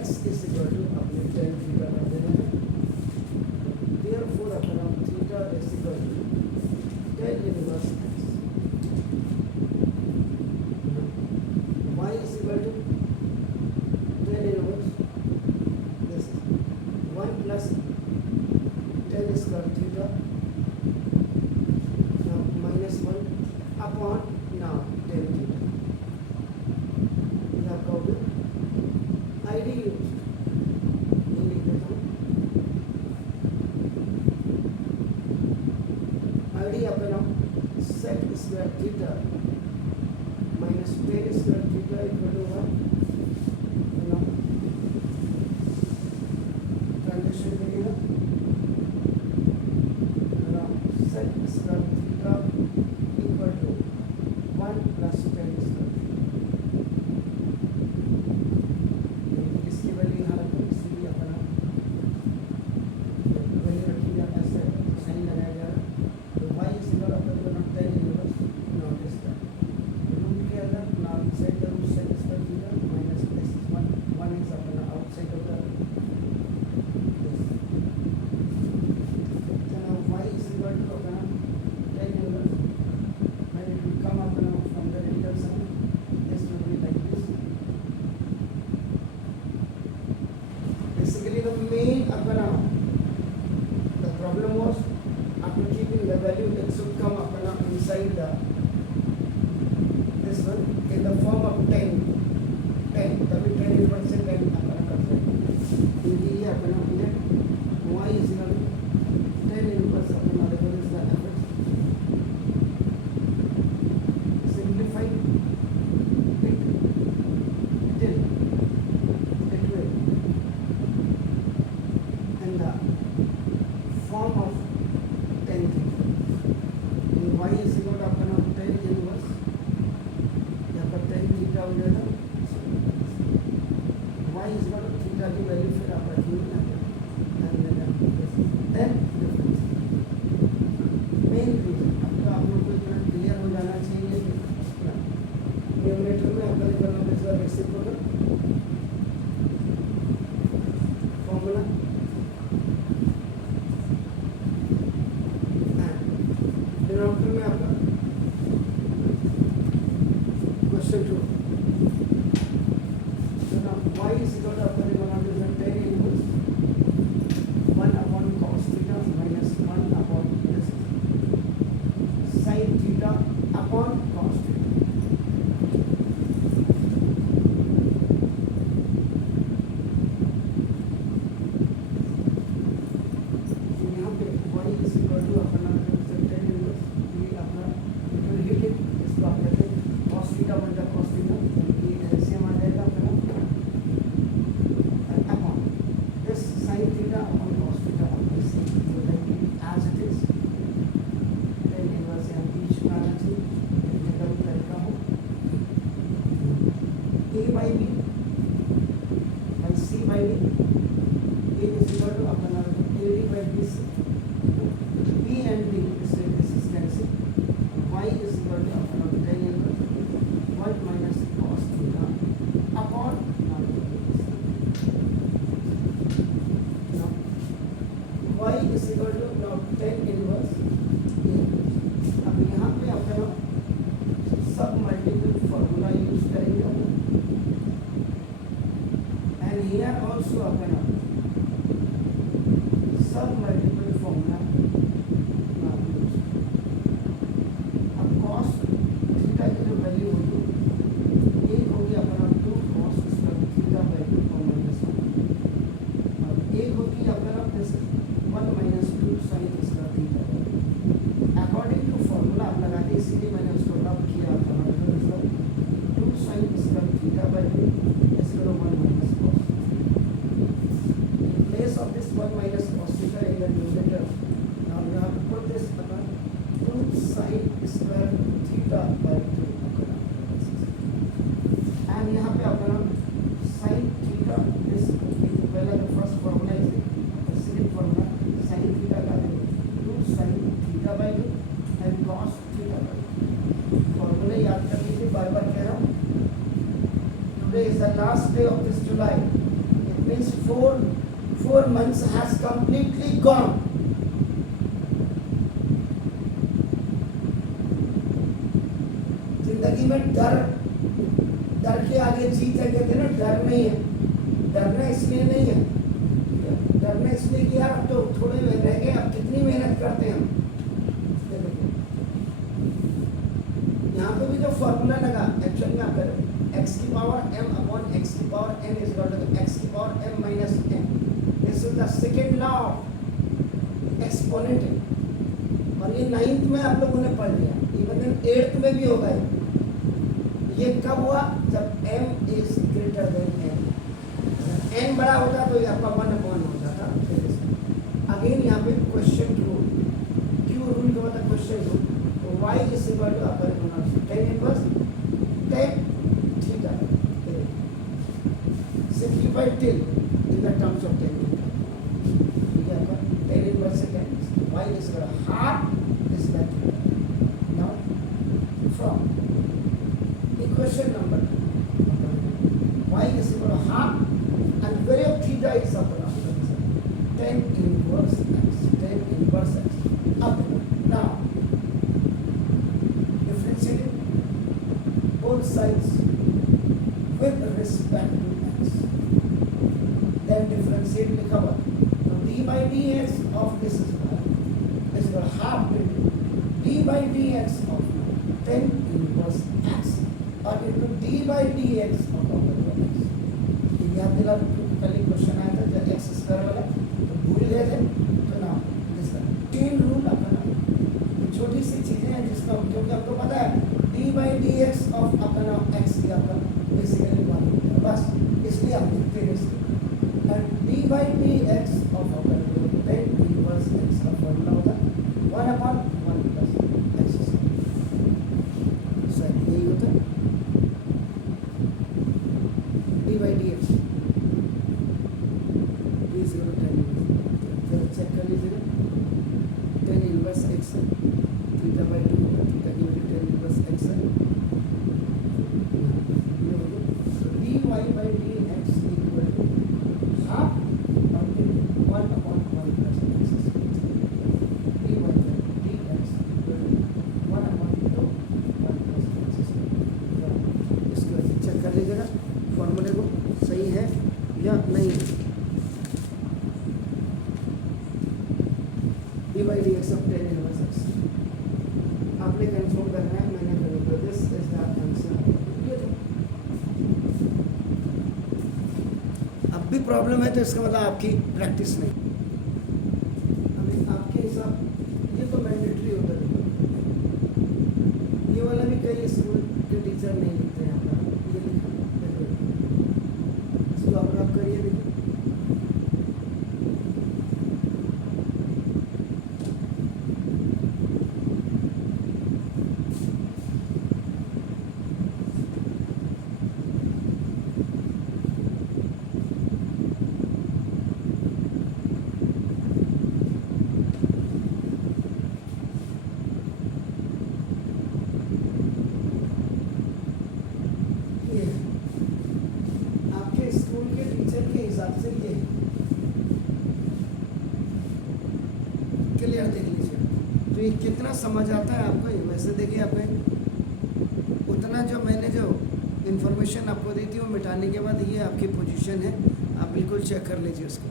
x is equal to अपने tan theta कर देना है, therefore अपना theta is equal to tan inverse x, y is equal to tan inverse this is 1 plus tan square theta now minus 1 upon now tan theta. यह आपका हो गया ID use, ये लिख देता हूँ आईडी अपना sec square theta minus tan square theta equal to 1 ट्रांजेक्शन करिएगा sec square theta equal to 1 plus tan square इसकी वैल्यू यहाँ रखो, इसलिए अपना वैल्यू रखिएगा, ऐसे साइन लगाया जाएगा तो y is equal to tan inverse now this root के अंदर now inside the root sec square theta minus this is 1 is अपना outside of the y is equal to अपना tan inverse when it will come अपना from the radical side this will be like this. Basically the main अपना the problem was after keeping the value it should come अपना inside the this one in the form of 10 तभी 10 inverse से 10 अपना कर सकते हैं ये अपना मिले y is equal to 10 inverse अपना देखो this the effort simplify it till it will in the form of tan theta y is equal to अपना tan inverse यहाँ पर tan theta हो जाएगा y is equal to theta की वैल्यू फिर आप रखिए then difference main reason आपका आप लोग को इतना क्लियर हो जाना चाहिए कि न्यूमरेटर में अप्लाई करना इसका रेसिप्रोकल फॉर्मूला डिनोमिनेटर में आपका क्वेश्चन 2 y is equal to आपका denominator tan inverse 1 upon cos theta minus 1 upon this sin theta upon cos theta. यहाँ पे y is equal to अपना tan inverse ये अपना इक्वल हिट है, इसको आप कहते हैं cos theta बन जाए cos theta ये ऐसे आ जाएगा अपना upon this sin theta upon cos theta as it is tan inverse यहाँ बीच में आना चाहिए, टेक्निकल तरीका हो a by b by c by d a is equal to अपना ad by bc b and d this is cancel y is equal to अपना tan inverse 1 minus cos theta upon now y is equal to now tan inverse a. अब यहाँ पे अपना सब multiple formula use करेंगे and here also अपना सब multiple formula use. अब cos थीटा की जो वैल्यू होगी एक होगी अपना 2 cos square theta by 2 minus 1 और एक होगी अपना 1 minus 2 sin square theta according to formula आप लगाते, इसीलिए मैंने उसको रब किया था मतलब 2 sin square theta by 2 is equal to 1 minus cos. In place of this 1 minus cos theta in the numerator, now you have to put this upon 2 sin square theta by 2 and यहाँ पे अपना sin theta this पहला जो first formula है second formula sin theta का 2 sin theta by 2 and cos theta by 2 फॉर्मूले याद कर लीजिए, बार बार कह रहा हूँ. Today is the last day of this July. means four months has completely gone. जिंदगी में डर के आगे जीत है, कहते हैं ना, डर नहीं है। डरना इसलिए नहीं है, डरना इसलिए कि यार अब तो थोड़े रह गए, अब कितनी मेहनत करते हैं हम। यहाँ पे भी जो फॉर्मूला लगा एक्चुअल में आप x की पावर m अपॉन x की power n is equal to x की power m minus n। This is the second law of exponent. और ये 9th में आप लोगों ने पढ़ लिया, इवन 8th में भी होगा। ये कब हुआ? जब m is greater than n। n बड़ा होता तो ये आपका 1 अपॉन हो जाता। अगेन यहाँ पे क्वेश्चन रूल, क्यों रूल का मतलब क्वेश्चन रूल। तो y is equal to upper tan inverse tan theta simplify till in the terms of tan theta. ठीक है, आपका tan इनवर्स से tan y is equal to half this that theta. Now from equation number 2 y is equal to half and value of theta is upper tan inverse x, tan inverse x up. Now differentiating both sides with respect to x, then differentiate लिखा हुआ। तो d by dx of this is equal half into d by dx of tan inverse x और into d by dx of x। याद दिला, कल एक क्वेश्चन आया था जब एक्स स्क्वायर वाला, तो भूल गए थे। तो ना इसका चेन रूल अपना छोटी सी चीजें हैं जिसका, क्योंकि आपको पता है d by d x of अपना एक्स की आपका बेसिकली बात होती है, बस इसलिए आप लिखते हैं इसको। And d by d x of अपना tan इनवर्स एक्स का फॉर्मूला होता है 1 upon 1 plus x square. Sir यही होता है d by d x. Check कर लीजिएगा, tan inverse x theta by 2 theta की वैल्यू tan इनवर्स x है। dy by dx equal to half और 1 upon 1 plus x square. dy by dx equal to 1 upon 2 1 plus x square. इसको चेक कर लीजिएगा फॉर्मूले को, सही है या नहीं है। D by d x of tan inverse x आपने कंफर्म करना है, मैंने कर दिया। This is the answer. अब भी प्रॉब्लम है तो इसका मतलब आपकी प्रैक्टिस नहीं। अभी आपके हिसाब ये तो मैंडेटरी होता है, ये वाला भी कई स्कूल के टीचर नहीं लिखते हैं आपका, ये लिखा इसको आप करिए। देखिए क्लियर देख लीजिए तो ये कितना समझ आता है आपको। ये वैसे देखिए आपको उतना जो मैंने जो इन्फॉर्मेशन आपको दी थी वो मिटाने के बाद ये आपकी पोजीशन है, आप बिल्कुल चेक कर लीजिए उसको।